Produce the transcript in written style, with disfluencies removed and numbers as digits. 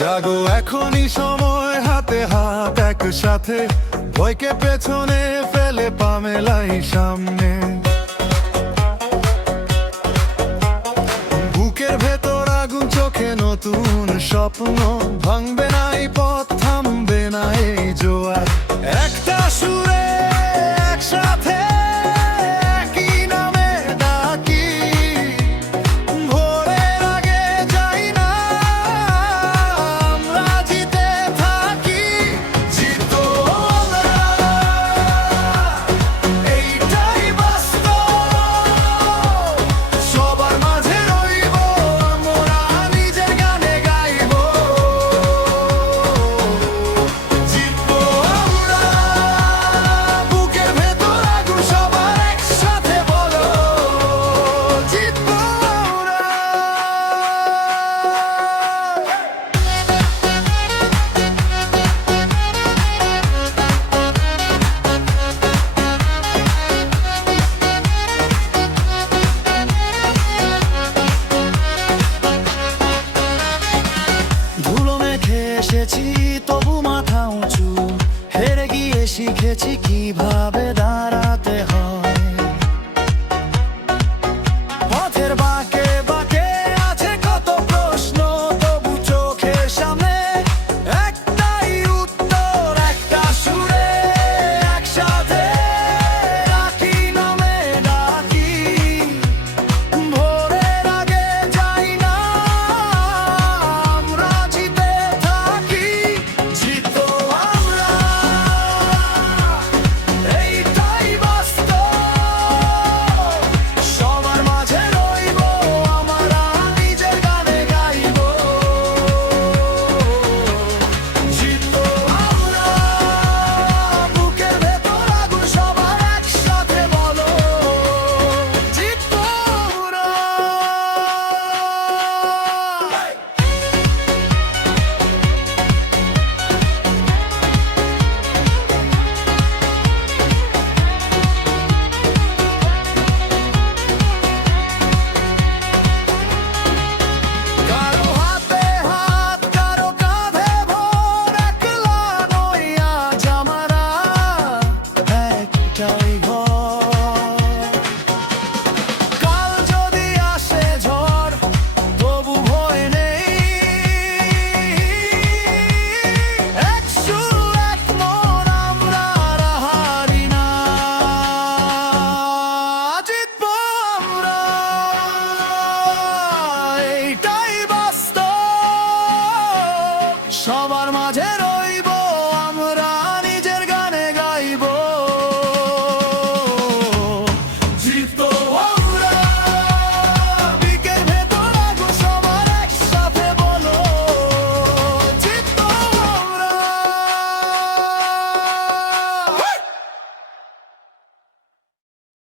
জাগো এখনই সময়, হাতে হাত একসাথে, ভয়কে পেছনে ফেলে পামেলাই সামনে। বুকের ভেতর আগুন, চোখে নতুন স্বপ্ন, ভাঙবে না এই পথ, থামবে না এই জোয়ার। একটা সুরে একসাথে একই নামে ডাকি, ভোরের আগে যাই না আমরা, জিতে থাকি। জিতবো আমরা, এইটাই বাস্তব। সবার মাঝে রইব আমরা, নিজের গানে গাইব। জিতবো আমরা, বুকের ভেতর আগুন, সবার একসাথে বলো জিতবো আমরা। ধুলো মেখে এসেছি তবু মাথা উঁচু, হেরে গিয়ে শিখেছি কিভাবে দাঁড়াতে হয়। পথের বাঁকে বাঁকে আছে কত প্রশ্ন, তবু চোখের সামনে একটাই উত্তর। একটা সুরে একসাথে রাখি, নামে ডাকি, ভোরের আগে যাই না আমরা, জিতে থাকি। জিতবো আমরা, এইটাই বাস্তব। সবার মাঝে রইব আমরা, নিজের গানে গাইব। জিতবো আমরা, বুকের ভেতর আগুন, সবার একসাথে বলো জিতবো আমরা। কারো হাতে হাত, কারো কাঁধে ভর, একলা নই আজ আমরা, একটাই ঘর। কাল যদি আসে ঝড়, তবু ভয় নেই, এক সুর এক মন আমরা আর হারি না। জিতবো আমরা, এইটাই বাস্তব। সবার